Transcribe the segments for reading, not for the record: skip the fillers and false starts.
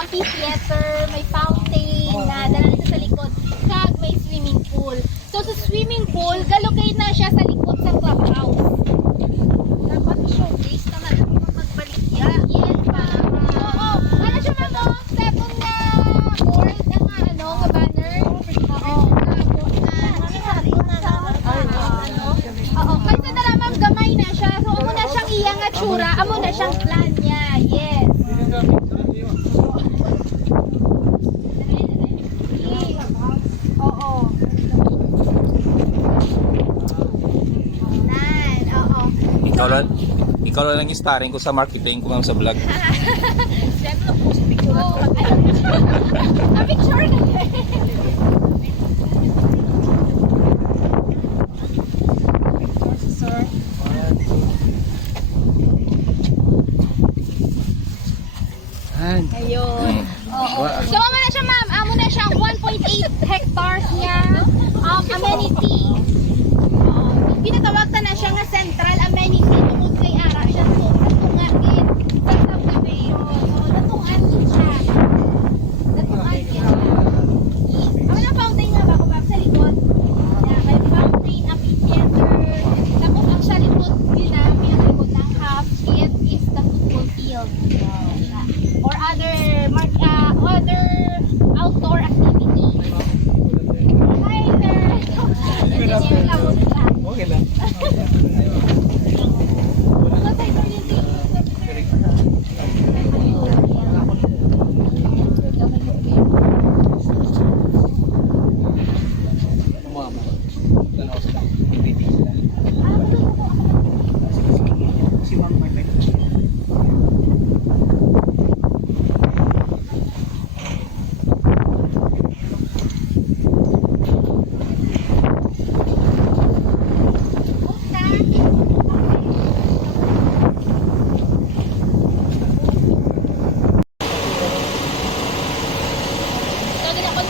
amphitheater, may fountain na dala sa likod, kag may swimming pool. So sa swimming pool, galugay na siya sa likod sa clubhouse. Dapat showcase naman ang mga magbaligya. Yes, pa. Oo. Ano siya mga second na board, ang banner. Oo. Kaysa na lamang gamay na siya. So, amo na siyang iyang atsura. Amo na siyang plan niya. Yes. Oo. Nan. Oo. Ikaw lang ang starring ko sa marketing ko sa vlog. Siyempre, post picture Oo. ako. A picture na. Sir. Ayun. Oo. So, amo na siya, ma'am. Amo na siyang 1.8 hectares niya amenity. Ginatawag na siya nga central amenity tungkol kay ara siya. So, natungagin sa subdivision. So, natungan siya. Natungan siya. Ano na fountain nga ba? Kung sa likod. Yeah, may fountain, amphitheater. Tapos ang sa likod, ginami ang likod ng half. It is the football field. Or other outdoor activities. Hi, sir. Okay lang.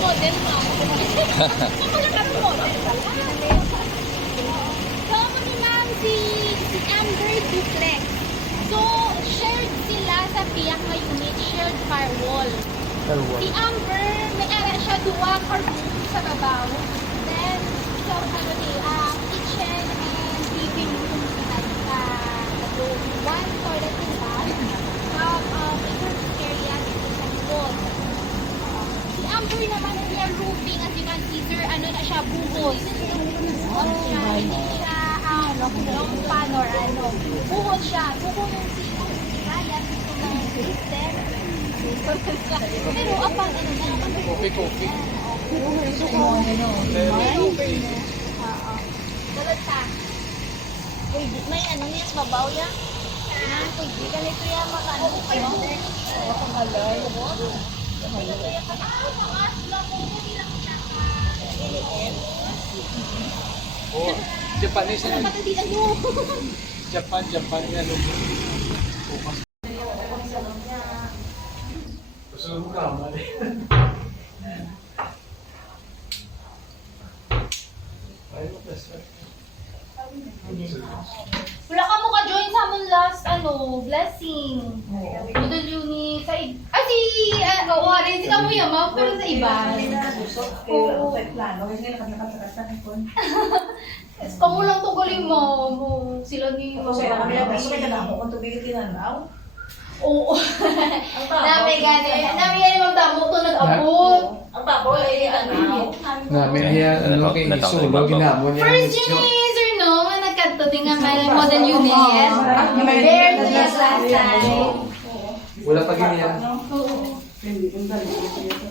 Model, ma'am. So, kami ma'am, si Amber Duplex. So, shared sila sa piyak na unit, shared firewall. Si Amber, may ara siya duwa or room sa babaw. Then, so, kitchen and living room sa room. One toilet and bath. Different area dito sa likod. Si Amber naman niya roofing, as you can see, sir, ano na siya, buhos. Buhos siya, hindi siya, long pan or ano. Buhos siya. Buhos yung sipong kaya dito ng system. Pero apang ano na, Coffee. gusto ko, galot ta. Uy, may ano niya, mabaw yan. Uy, di ganito yan makano. Oh, Japanese yan. Patanditan nyo. Japan yan. Gusto mo ka, mali. Wala ka mo ka-join sa among last, blessing. Model unit. Sa si, Warren, si Kamu Yamaw, pero sa iba. Oo. Kamu lang tuguling mo. Sila ni Oo. Nami gani. Nami gani magdamo to nag-abot. Ang baboy ay ano. Namin niya, ano kay Solo, ginamon niya. First genizer, no? Nga nagkanto din nga may model unit. Very yes last time. Wala pa ganyan. Oo.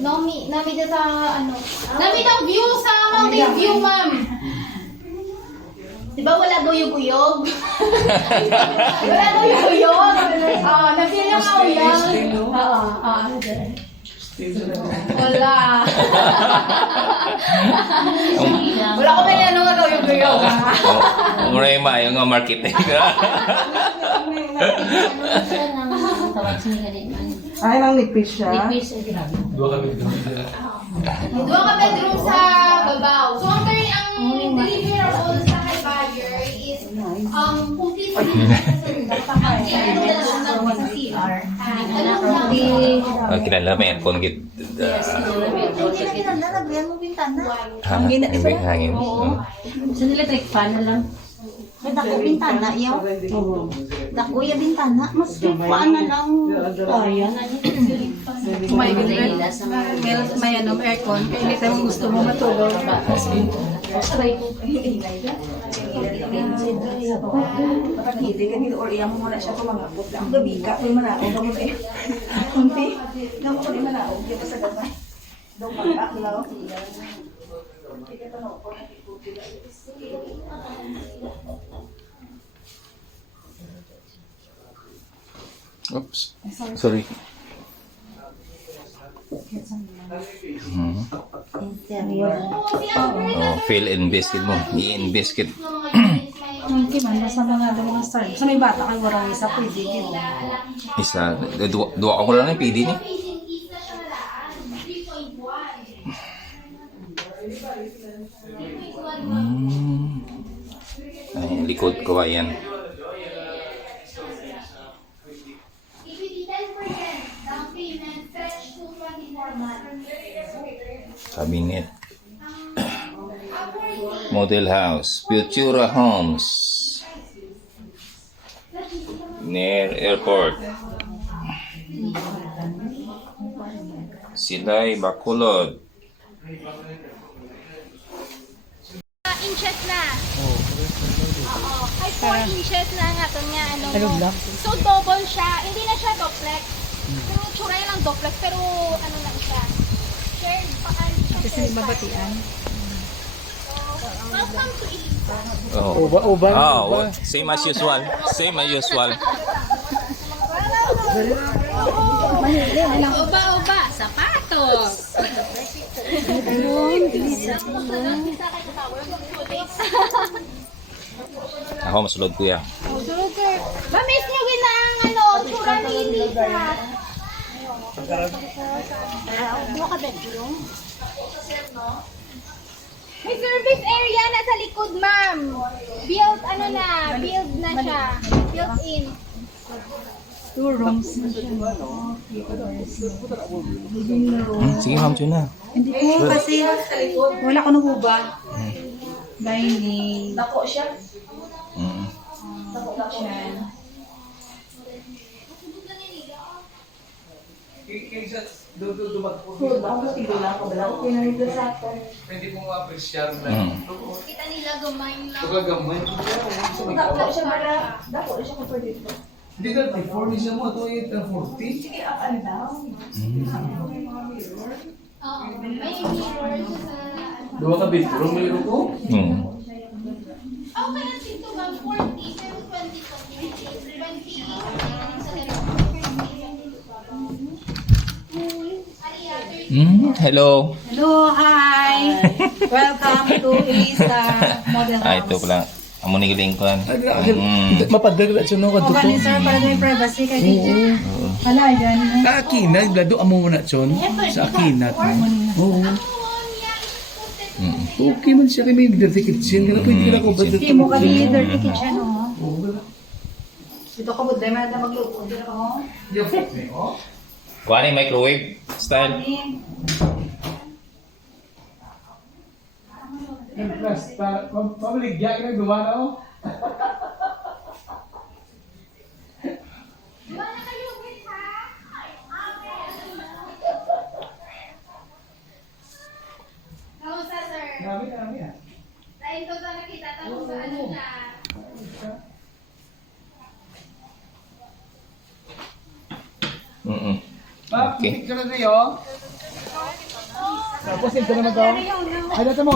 Nami dito sa Nami daw view sa mountain view, ma'am. Di ba wala daw yung guyog? Wala daw yung guyog. Nagsiya nga uyog. Wala. Wala ko may ano nga daw yung guyog. Mura yung maayo nga marketing. Ay, nang nipis siya. Dua kami dito. Dua ka bedroom sa babaw. So ang deliverable sa kay buyer is Complete ang sa CR. Kilala may aircon git. Nalagyan mo bintana. Hangin. Hangin. Sa electric fan na lang. May dako bintana yaw. Dako ya bintana. Mas fan na lang. Kaya na May aircon. Kaya hindi tayo gusto mo matulog. Hindi ka nila or iyang mo na siya pumangakot lang. Gabi ka, may manaog ka mo na eh. Kunti, gamo ko rin manaog. Di ba sa gabay? Daw pag-akulaw. Oops. Sorry. interior. Oh, fill in biscuit mo. I-in biscuit. Hindi man, basta mga star. Sa may bata kay warang isa, pwede yun. Isa. Dua ko lang yung PD ni. Ay, likod ko ba yan? Cabinet. Model house. Futura Homes. Near airport. Silay, Bacolod. Inches na. Oo. Ay, 4 inches na nga ito nga. Ano, so, double siya. Hindi na siya duplex. Pero tsura lang duplex. Pero ano lang siya. Shared pa. Kasi may babatian. Welcome to Elisa. Oh. Same as usual. Same as usual. Oba, sapatos. Ako masulod kuya. Sugar. Ba-miss nyo na ang ano, tsura ni Elisa. Buka ka bedroom. May service area na sa likod, ma'am. Built na siya. Built in. 2 rooms na siya. Sige ma'am, na. Hindi ko kasi wala ko nahuba. Dining. Dako siya. Dako siya. Food, ako tigo lang ko. Wala ko pinanito sa ato. Pwede mo ma-appreciate na. Kita nila gamayin lang. Ito ka gamay. Dako siya para. Dako siya kung pwede ito. Hindi ka, 40 siya mo. Ito ay 40. Sige, up and down. Oo, may mirror sa... Dua ka bedroom, mayroon ko. Okay lang dito, ma'am. 40, pero 20 to. 20 sa Hello. Hello, hi! Welcome to Elisa Model House. Ito pala. Amo ni giling ko yan. Mapadagla siya no O ganin sir, para may privacy kay DJ. Hala, yan. Kaakina, blado amo mo na chon. Sa akinat mo. Oo. Okay man siya kay may dirty kitchen. Kaya pwede ka na ko ba Hindi mo kami dirty kitchen, oh. Ito ka budlay, man na magluto. Dito, oh. Kuha ni microwave style. Plus, mabaligya ka na dumana mo. Wala kayo, wait ha? Kamusta, sir? Dami ah. Dahil ito na nakita, tapos sa ano siya. Okay. Picture na yun. Tapos ito naman daw. Ay, dito mo.